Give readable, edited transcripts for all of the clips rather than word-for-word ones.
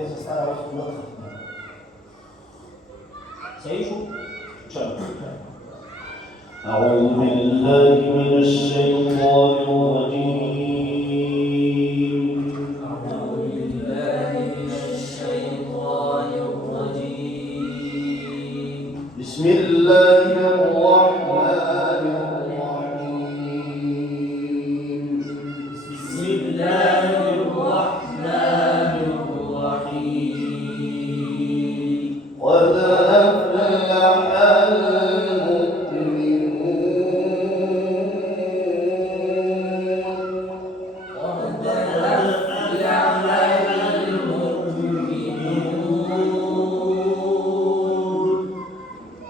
Deve estar a outro. سيشوف إن شاء الله. أعوذ بالله من الشيطان الرجيم. أعوذ بالله من الشيطان الرجيم. بسم الله الرحمن الرحيم. بسم الله الرحمن الرحيم. قد أفلح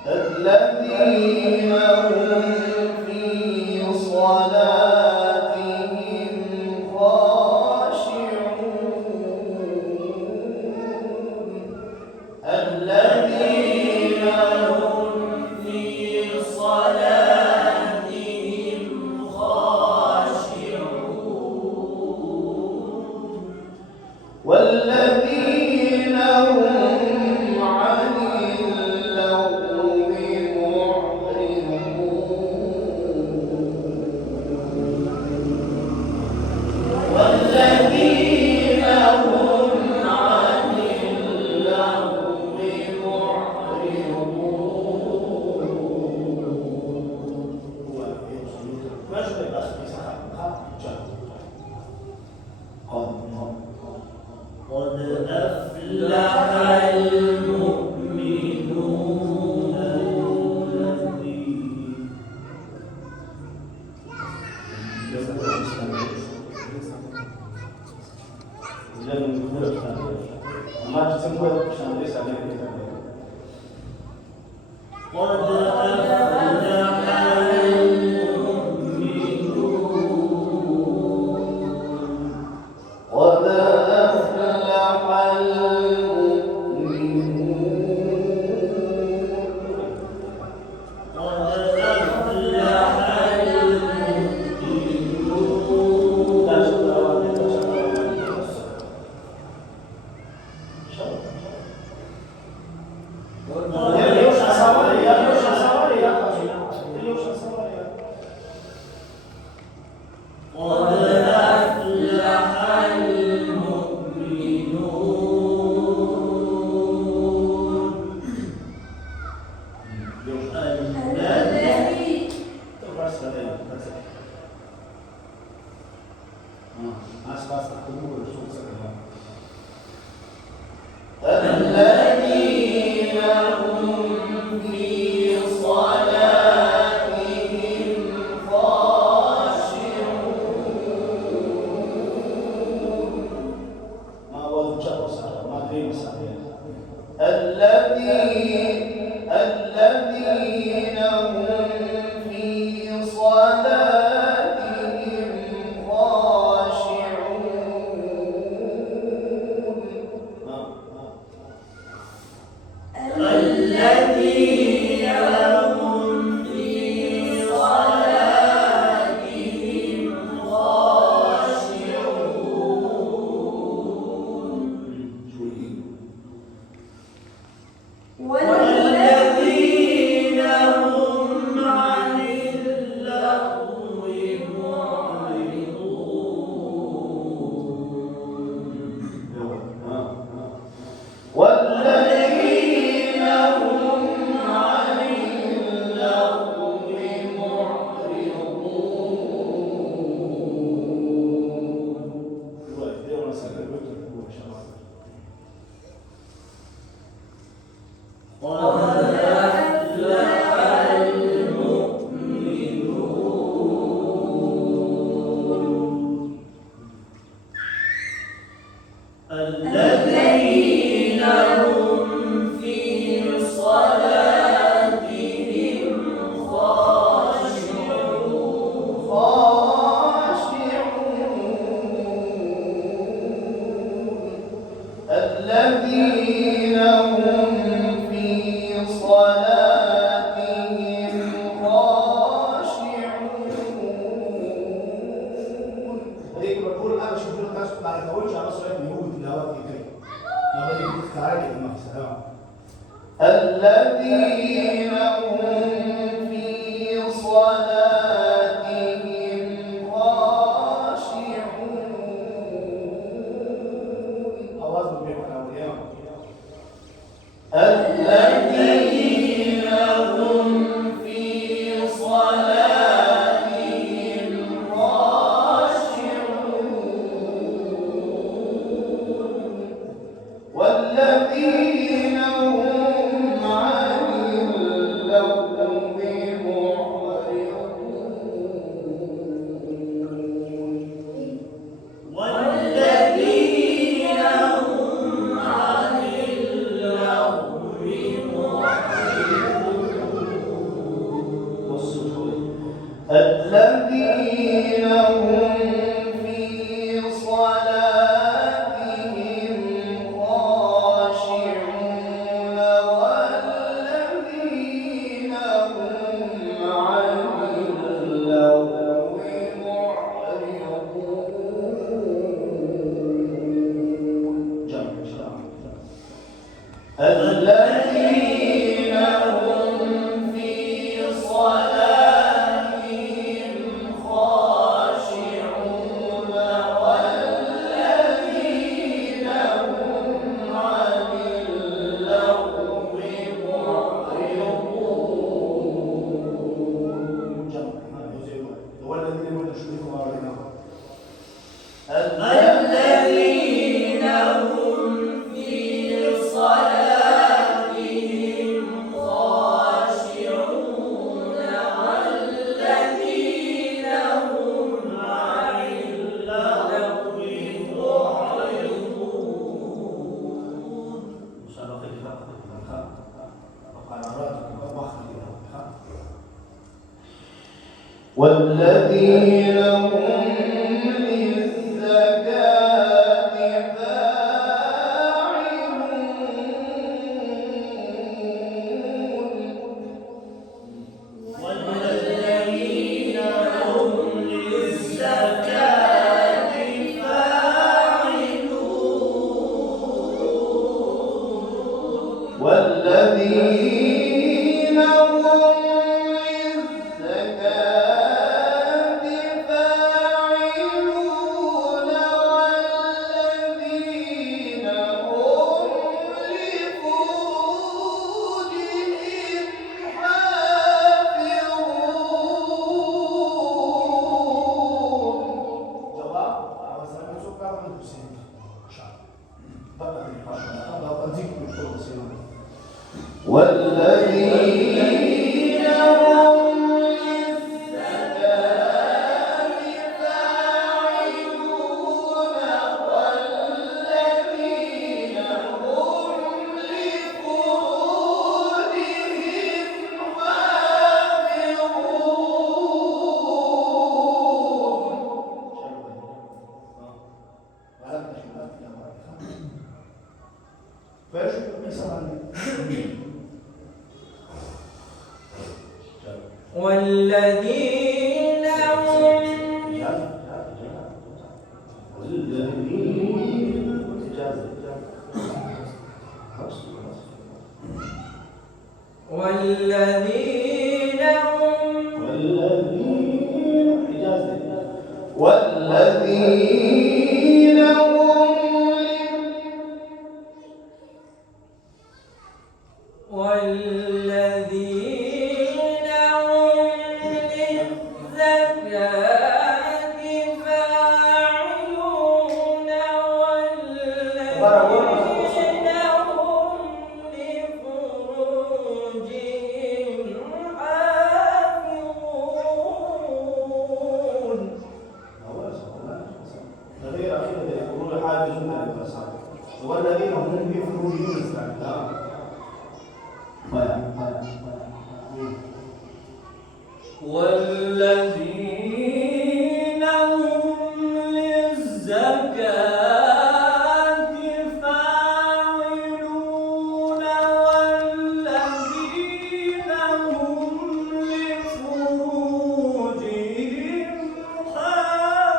الذين هم في صلاتهم خاشعون الذين هم في صلاتهم خاشعون والذين هم عن اللغو والذين هم عن اللغو قد أفلح المؤمنون قد أفلح الذين هم في صلاتهم خاشعون ما هو الجبر ما أدري مسألة الذين هم في صلاتهم خاشعون الذين هم في صلاتهم خاشعون والذين هم عن اللغو معرضون والذين هم عن اللغو معرضون قد أفلح المؤمنون الذين هم في صلاتهم خاشعون الذين هم في صلاتهم خاشعون. هذيك بقول انا شوف الناس بعد ما اقولش على صلاه اليهود اللي هو في كده الذين هم في صلاتهم خاشعون. الذين هم في صلاتهم خاشعون والذين هم عن اللغو معرضون. والذين هم عن اللغو معرضون. الذين هم في صلاتهم خاشعون والذين هم عن اللغو معرضون. الذين هم في صلاتهم خاشعون والذين هم عن اللغو معرضون. الذين هم في صلاتهم خاشعون والذين هم عن اللغو معرضون. والذين هم للزكاة فاعلون. والذين هم للزكاة فاعلون. والذين هم للزكاة فاعلون والذين هم لفروجهم حافظون. جواب والذين هم للزكاة فاعلون والذين هم لفروجهم والذين هم والذين هم والذين هم والذين هم للزكاة فاعلون والذين هم لفروجهم حافظون. والذين هم بفروجهم يستعملون. والذين هم للزكاة فاعلون والذين هم لفروجهم حافظون.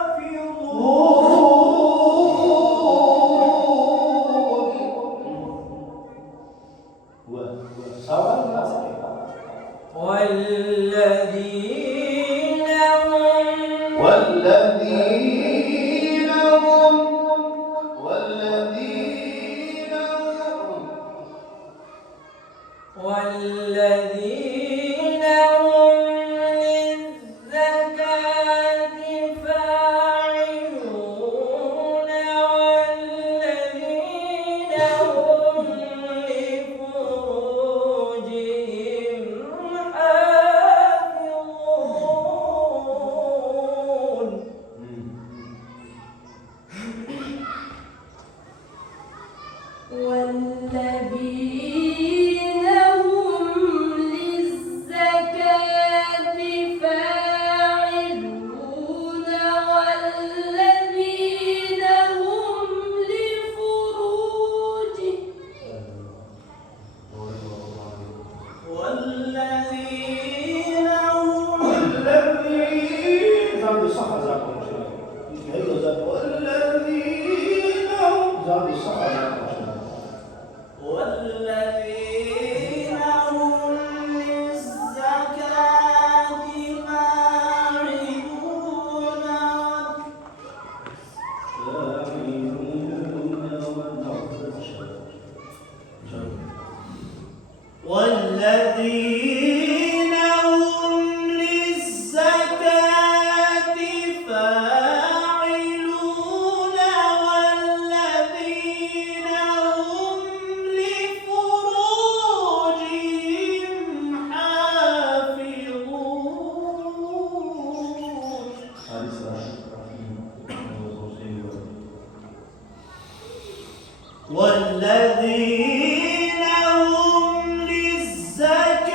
والذين هم للزكاة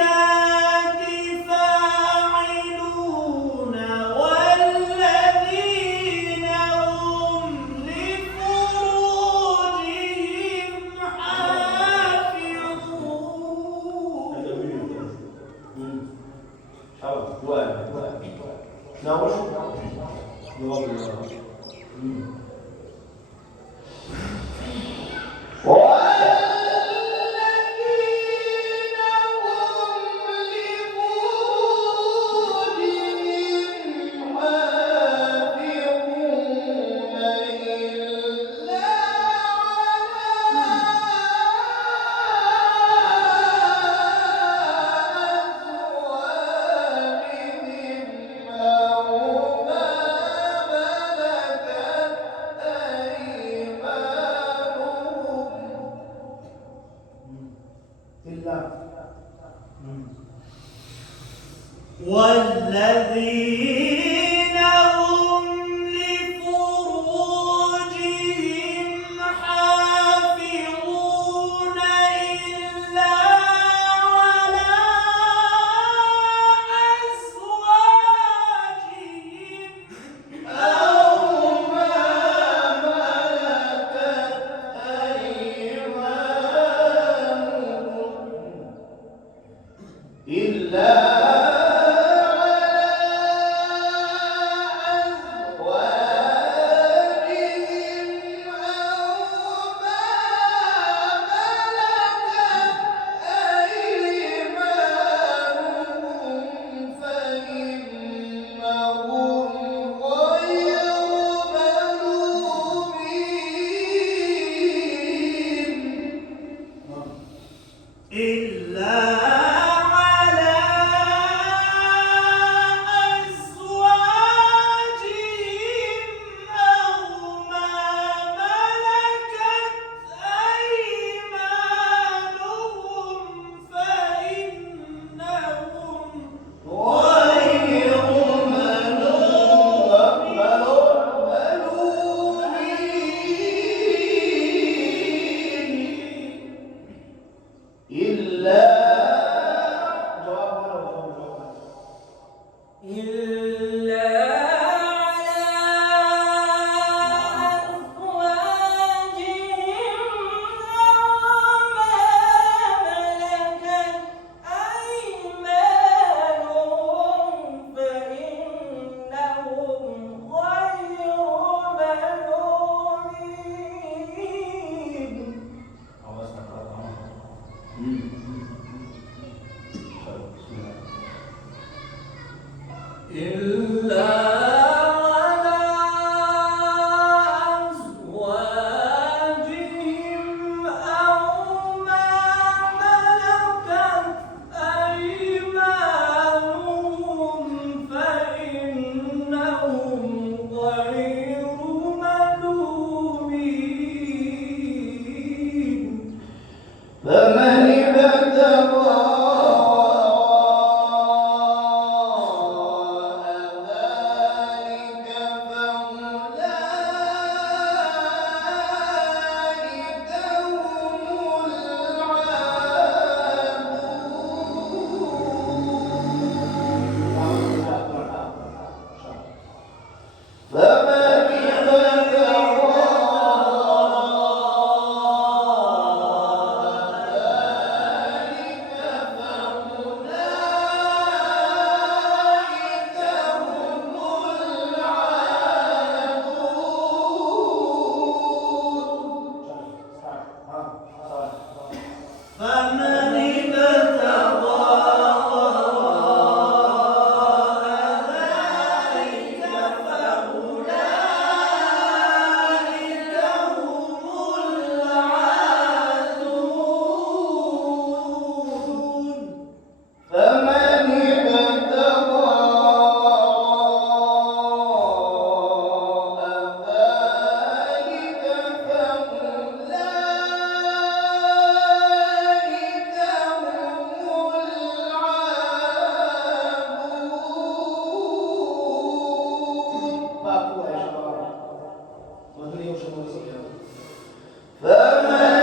فاعلون والذين هم لفروجهم حافظون. والذين هم لفروجهم حافظون إلا على أزواجهم أو ما ملكت أيمانهم إلا إلا على أزواجهم أو ما ملكت أيمانهم فإنهم غير ملومين إلا على أزواجهم أو ما ملكت أيمانهم فإنهم غير ملومين. إلا على أزواجهم أو ما ملكت أيمانهم فإنهم غير ملومين. فمن ابتغى فمن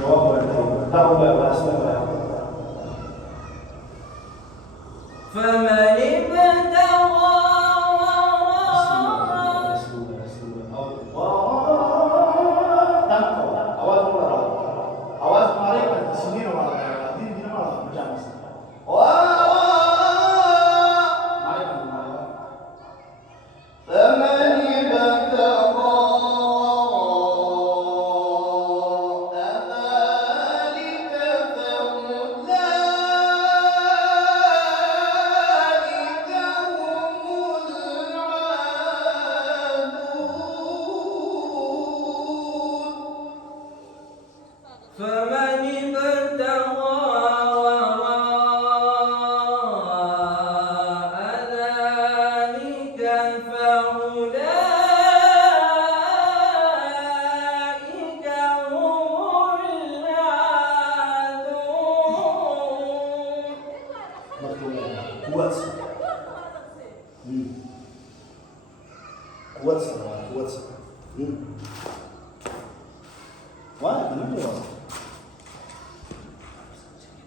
جواب له بقى اسمه فمن ابتغى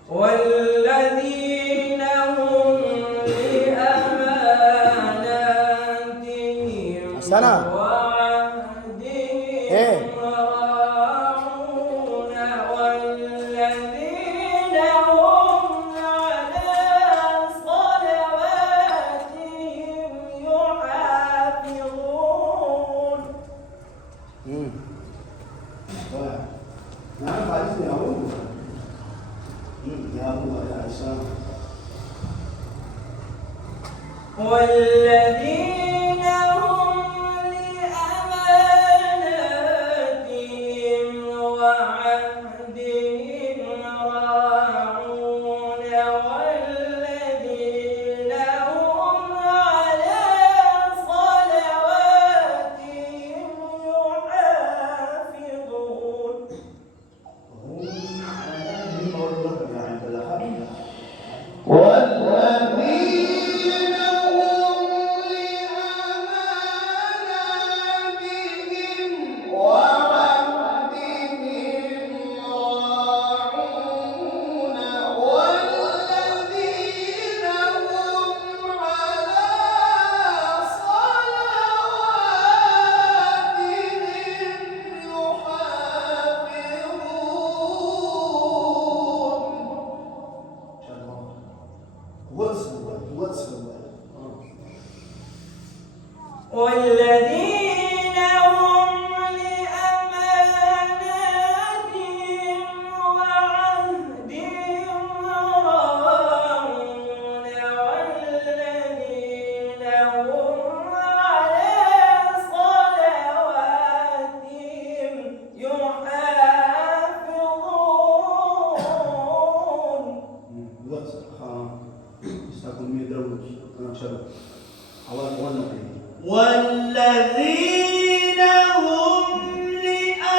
والذين هم لأماناتهم وعهدهم راعون والذين هم على صلواتهم يحافظون. نعم حديث يا أبو يا أبو يا عيسى والذين هم لأماناتهم وعهدهم راعون والذين هم على صلواتهم يحافظون. والذين هم لأماناتهم وعهدهم راعون والذين هم على صلواتهم يحافظون. والذين هم لأماناتهم وعهدهم راعون والذين هم على صلواتهم يحافظون. والذين هم لأماناتهم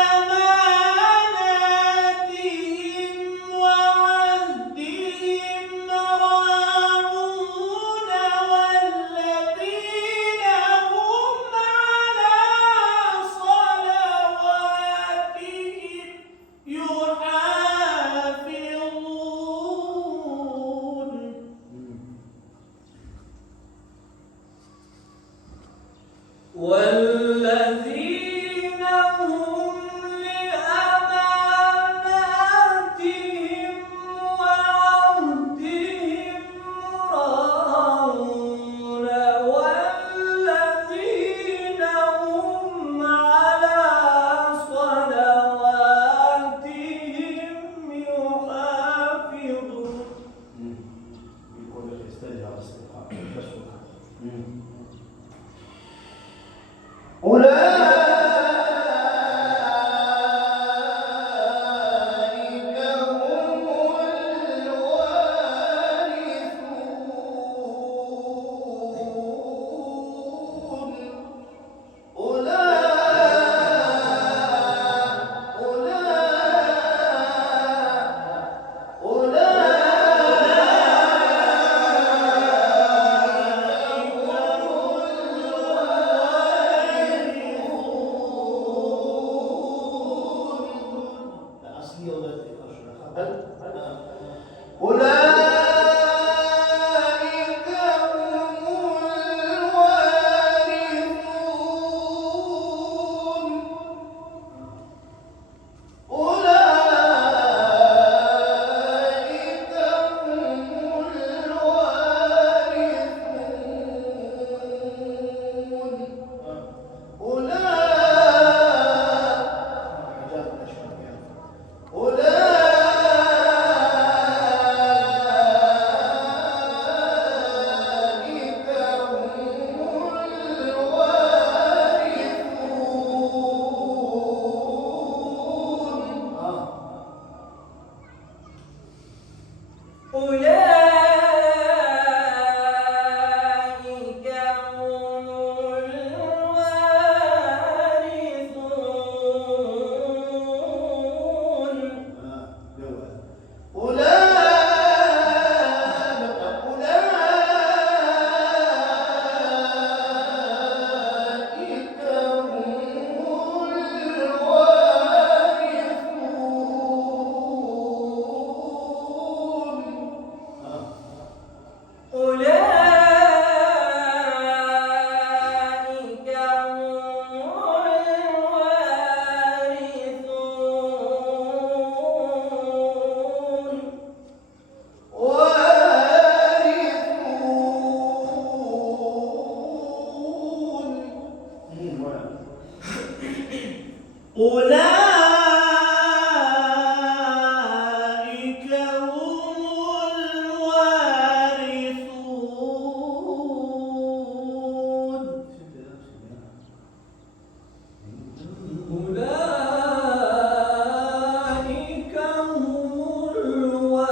وعهدهم راعون والذين هم على صلواتهم يحافظون. أولئك هم الوارثون. أولئك هم الوارثون. أولئك هم الوارثون. أولئك هم الوارثون. أولئك هم الوارثون. أولئك هم الوارثون.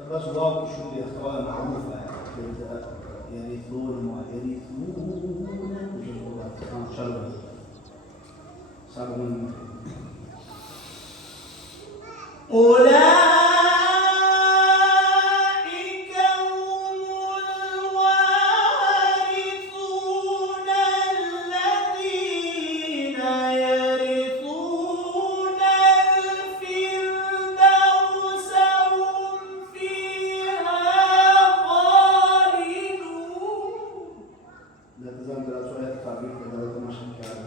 الأسباب شو يا إخوان معروفة، يرثون ويرثون شلون صار من أولئك هم الوارثون الذين يرثون الفردوس هم فيها خالدون. لا تزال دراسات التعبير كذا تمشي كذا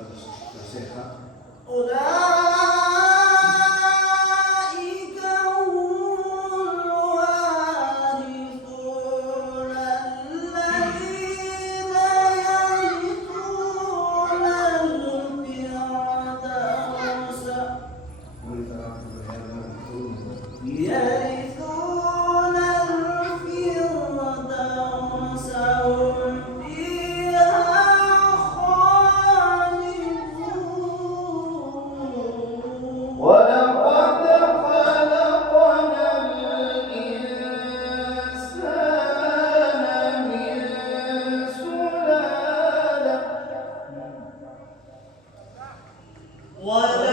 نصيحة. أولئك هم الوارثون الذين يرثون الفردوس.